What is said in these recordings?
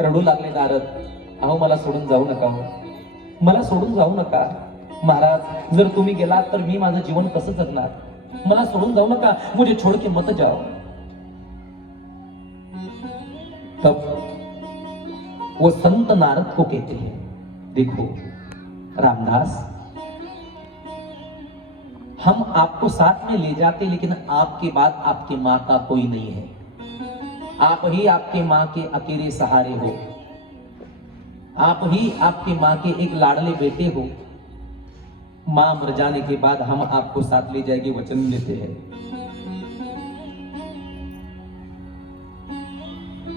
रडू लागले नारद, अहो मला सोडून जाऊ नका, हो मला सोडून जाऊ नका महाराज, जर तुम्ही गेलात तर मी माझं जीवन कसं जगणार, मला सोडून जाऊ नका, मुझे छोड़ के मत जाओ। तब वो संत नारद को कहते हैं, देखो रामदास, हम आपको साथ में ले जाते, लेकिन आपके बाद आपकी मां का कोई नहीं है, आप ही आपके मां के अकेले सहारे हो, आप ही आपकी मां के एक लाडले बेटे हो, मां मर जाने के बाद हम आपको साथ ले जाएंगे, वचन देते हैं।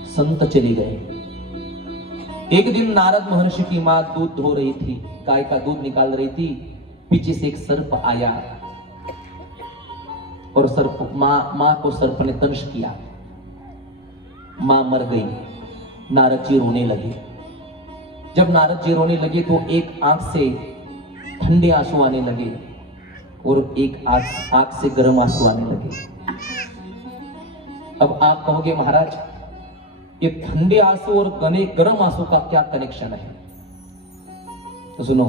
संत चले गए। एक दिन नारद महर्षि की मां दूध धो रही थी, गाय का दूध निकाल रही थी, पीछे से एक सर्प आया और सर्प मां को सर्प ने दंश किया, मां मर गई। नारद जी रोने लगे। जब नारद जी रोने लगे तो एक आंख से ठंडे आंसू आने लगे और एक आंख से गर्म आंसू आने लगे। अब आप कहोगे महाराज, ये ठंडे आंसू और गर्म आंसू का क्या कनेक्शन है? तो सुनो,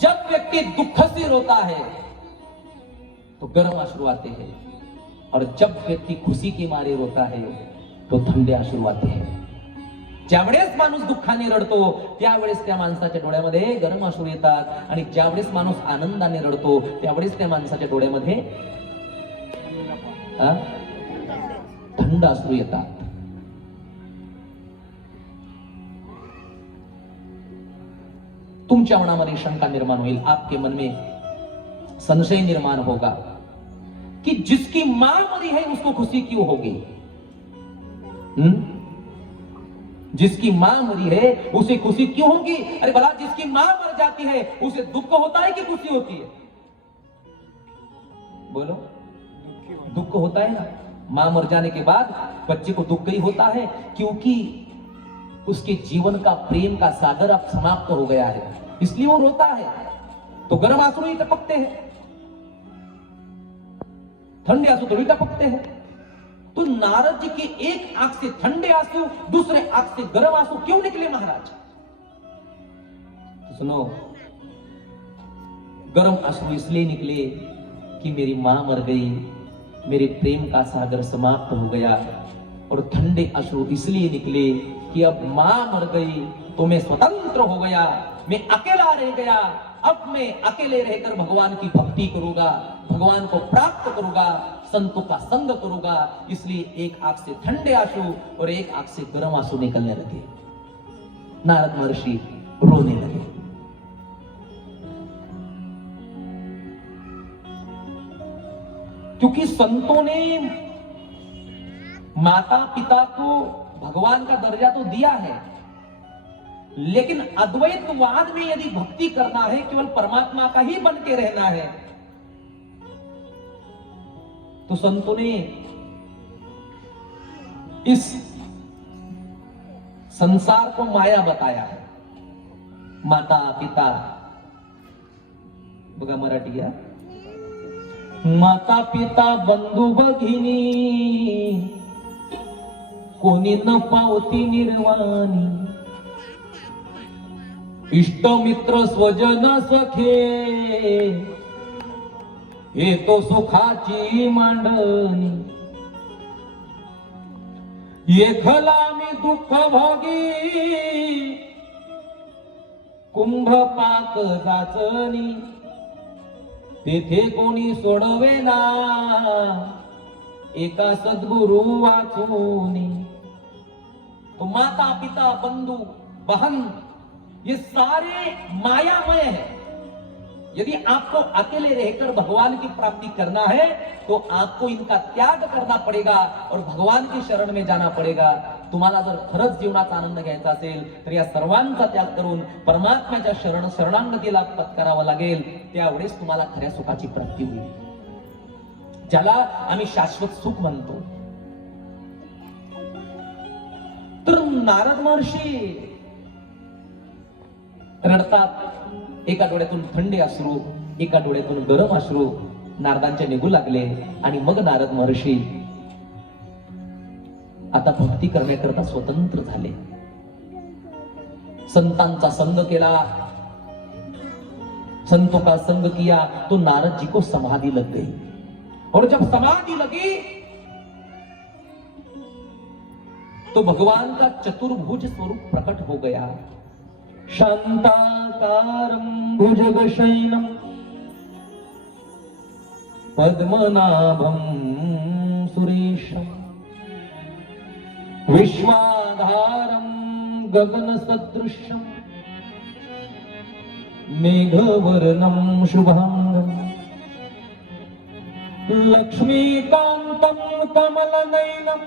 जब व्यक्ति दुख से रोता है तो गर्म आंसू आते हैं, और जब व्यक्ति खुशी के मारे रोता है तो थंडे आंसू आते हैं। ज्यावेळेस माणूस दुःखाने रडतो त्यावेळेस त्या माणसाच्या डोळ्यामध्ये गरम आंसू येतात, आणि ज्यावेळेस माणूस आनंदाने रडतो त्यावेळेस त्या माणसाच्या डोळ्यामध्ये थंड आंसू येतात। तुमच्या मनामध्ये शंका निर्माण होईल, आपके मन में संशय निर्माण होगा कि जिसकी मां मरी है उसको खुशी क्यों होगी? जिसकी मां मरी है उसे खुशी क्यों होगी? अरे भला जिसकी मां मर जाती है उसे दुख होता है कि खुशी होती है? बोलो, दुख होता है ना। मां मर जाने के बाद बच्चे को दुख ही होता है, क्योंकि उसके जीवन का प्रेम का सागर अब समाप्त हो गया है, इसलिए वो रोता है। तो गर्म आंसू ही टपकते हैं, ठंडे आंसू थोड़ी टपकते हैं। तो नारद जी के एक आंख से ठंडे आंसू, दूसरे आंख से गर्म आंसू क्यों निकले महाराज? तो सुनो, गर्म आंसू इसलिए निकले कि मेरी मां मर गई, मेरे प्रेम का सागर समाप्त हो गया, और ठंडे आंसू इसलिए निकले कि अब मां मर गई तो मैं स्वतंत्र हो गया, मैं अकेला रह गया, अब मैं अकेले रहकर भगवान की भक्ति करूंगा, भगवान को प्राप्त करूंगा, संतों का संग करूंगा। इसलिए एक आंख से ठंडे आंसू और एक आंख से गर्म आंसू निकलने लगे। नारद महर्षि रोने लगे। क्योंकि संतों ने माता पिता को भगवान का दर्जा तो दिया है, लेकिन अद्वैतवाद में यदि भक्ति करना है, केवल परमात्मा का ही बन के रहना है, तो संतों ने इस संसार को माया बताया है। माता पिता, बघा मराठी या, माता पिता बंधू भगिनी कोणी न पावती निर्वाणी, इष्ट मित्र स्वजन सखे हे तो सुखाची मांडणी, येथला मी दुःख भोगी कुंभ पाक जाचणी, तेथे कोणी सोडवेना एका सद्गुरु वाचूनी। तो माता पिता बंधु बहन ये सारे मायामय है। यदि आपको अकेले रहकर भगवान की प्राप्ति करना है तो आपको इनका त्याग करना पड़ेगा और भगवान की शरण में जाना पड़ेगा। तुम्हाला जर खरंच जीवनाचा आनंद घ्यायचा असेल तर या सर्वांचा त्याग करून परमात्म्याच्या शरणागतीला पत्करावं लागेल, त्यावेळेस तुम्हाला खऱ्या सुखाची प्राप्ती होईल, ज्याला आम्ही शाश्वत सुख म्हणतो। तर नारद महर्षी रडतात, एका डोळ्यातून थंडे अश्रू, एका डोळ्यातून गरम अश्रू नारदांच्या निघू लागले। आणि मग नारद महर्षी आता भक्ती करण्याकरता स्वतंत्र झाले, संतांचा संग केला, संतों का संग किया तो नारद जी को समाधि लग गई। और जब समाधि लगी तो भगवान का चतुर्भुज स्वरूप प्रकट हो गया। शांताकारं भुजगशयनं पद्मनाभं सुरेशं विश्वाधारं गगनसदृशं मेघवर्णं शुभांगं लक्ष्मीकान्तं कमलनयनं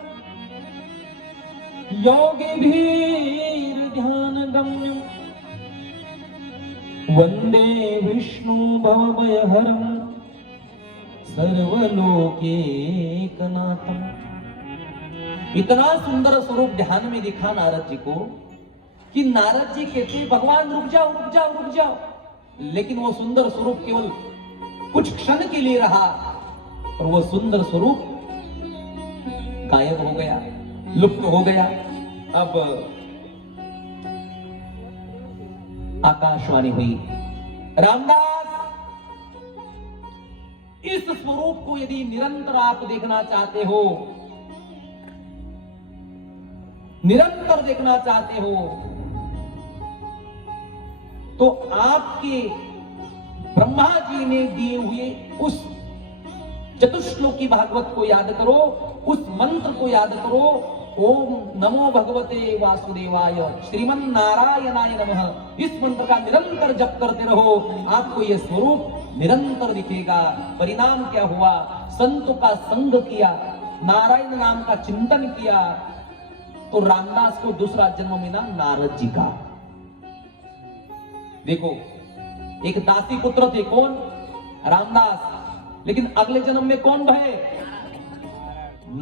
योगिभिर्ध्यानगम्यं वंदे विष्णु भवभयहरं सर्वलोकैकनाथं। इतना सुंदर स्वरूप ध्यान में दिखा नारद जी को कि नारद जी कहते भगवान रुक जाओ रुक जाओ रुक जाओ, लेकिन वो सुंदर स्वरूप केवल कुछ क्षण के लिए रहा और वो सुंदर स्वरूप गायब हो गया, लुप्त हो गया। अब आकाशवाणी हुई, रामदास इस स्वरूप को यदि निरंतर आप देखना चाहते हो, निरंतर देखना चाहते हो, तो आपके ब्रह्मा जी ने दिए हुए उस चतुश्लोकी भागवत को याद करो, उस मंत्र को याद करो, ओम नमो भगवते वासुदेवाय श्रीमन नारायणाय नमः। इस मंत्र का निरंतर जप करते रहो, आपको यह स्वरूप निरंतर दिखेगा। परिणाम क्या हुआ? संतों का संग किया, नारायण नाम का चिंतन किया, तो रामदास को दूसरा जन्म मिला नारद जी का। देखो, एक दासी पुत्र थे, कौन? रामदास। लेकिन अगले जन्म में कौन भये?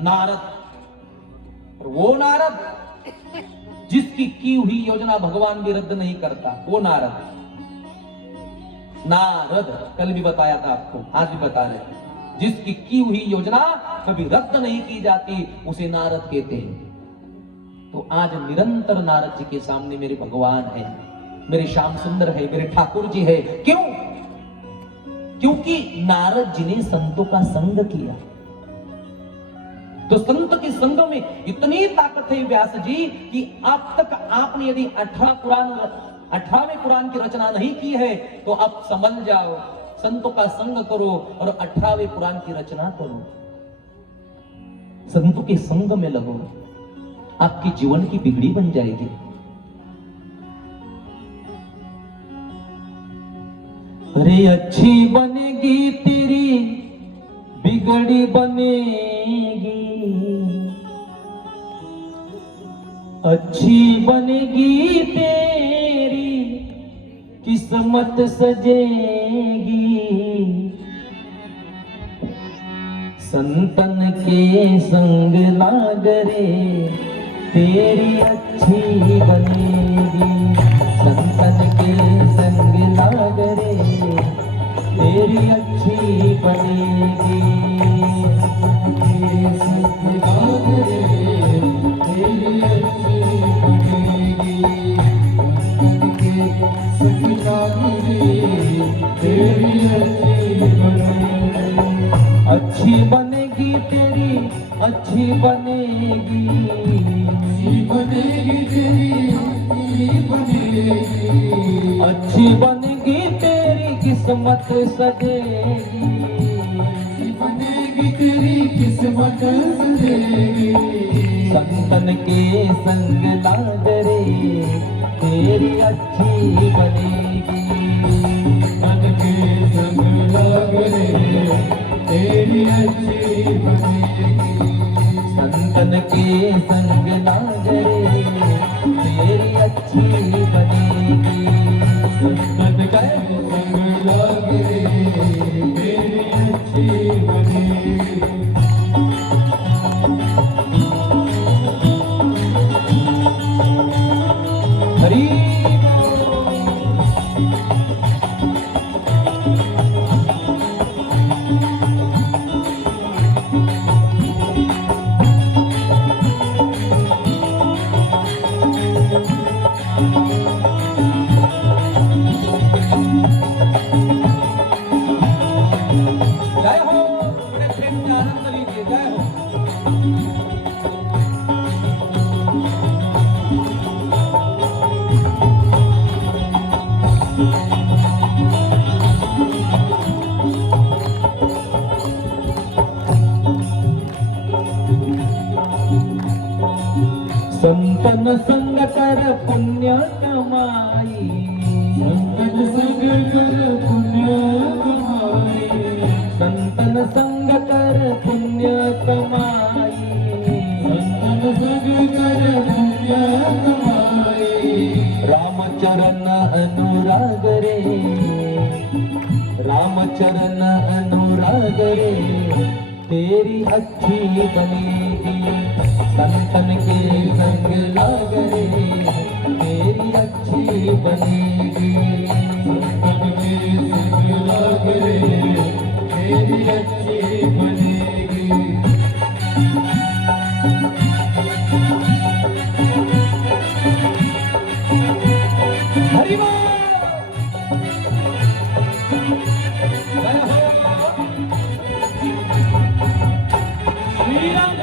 नारद। और वो नारद जिसकी की हुई योजना भगवान भी रद्द नहीं करता, वो नारद। नारद कल भी बताया था आपको, आज भी बता रहे, जिसकी की हुई योजना कभी रद्द नहीं की जाती उसे नारद कहते हैं। तो आज निरंतर नारद जी के सामने मेरे भगवान है, मेरे श्याम सुंदर है, मेरे ठाकुर जी है। क्यों? क्योंकि नारद जी ने संतों का संग किया। तो संत के संग में इतनी ताकत है व्यास जी कि अब तक आपने यदि 18वें पुराण की रचना नहीं की है तो अब समझ जाओ, संतों का संग करो और 18वें पुराण की रचना करो, संतों के संग में लगो, आपकी जीवन की बिगड़ी बन जाएगी। अरे अच्छी बनेगी तेरी बिगड़ी बनेगी, अच्छी बनेगी तेरी किस्मत सजेगी, संतन के संग लागरे तेरी अच्छी बनेगी, संतन के संग लागरे तेरी अच्छी बनेगी, संग लागरे तेरी अच्छी बनेगी, संग लागरे तेरी अच्छी बनेगी, अच्छी बनेगी तेरी अच्छी बनेगी, अच्छी बनेगी तेरी अच्छी बनेगी, अच्छी बनेगी तेरी किस्मत सजेगी, अच्छी बनेगी तेरी किस्मत सजेगी, संतन के संग लागरे तेरी अच्छी बनेगी, संतन के संग लागरे तेरी अच्छी बनेगी, संतन के संग लागरे तेरी अच्छी बनेगी, संतन के संग लागरे तेरी अच्छी बनेगी। हरि संतन संग कर पुण्य कमाई, संतन संग कर पुण्य कमाई, संतन संग कर पुण्य कमाई, संतन संग कर पुण्य कमाई। रामचरण अनुराग रे, रामचरण अनुराग रे, तेरी अच्छी बनेगी संतन के संग लाग रे, तेरी अच्छी बनेगी संतन के संग लाग रे, तेरी अच्छी बनेगी। हरि बोल। जय हो श्री राम।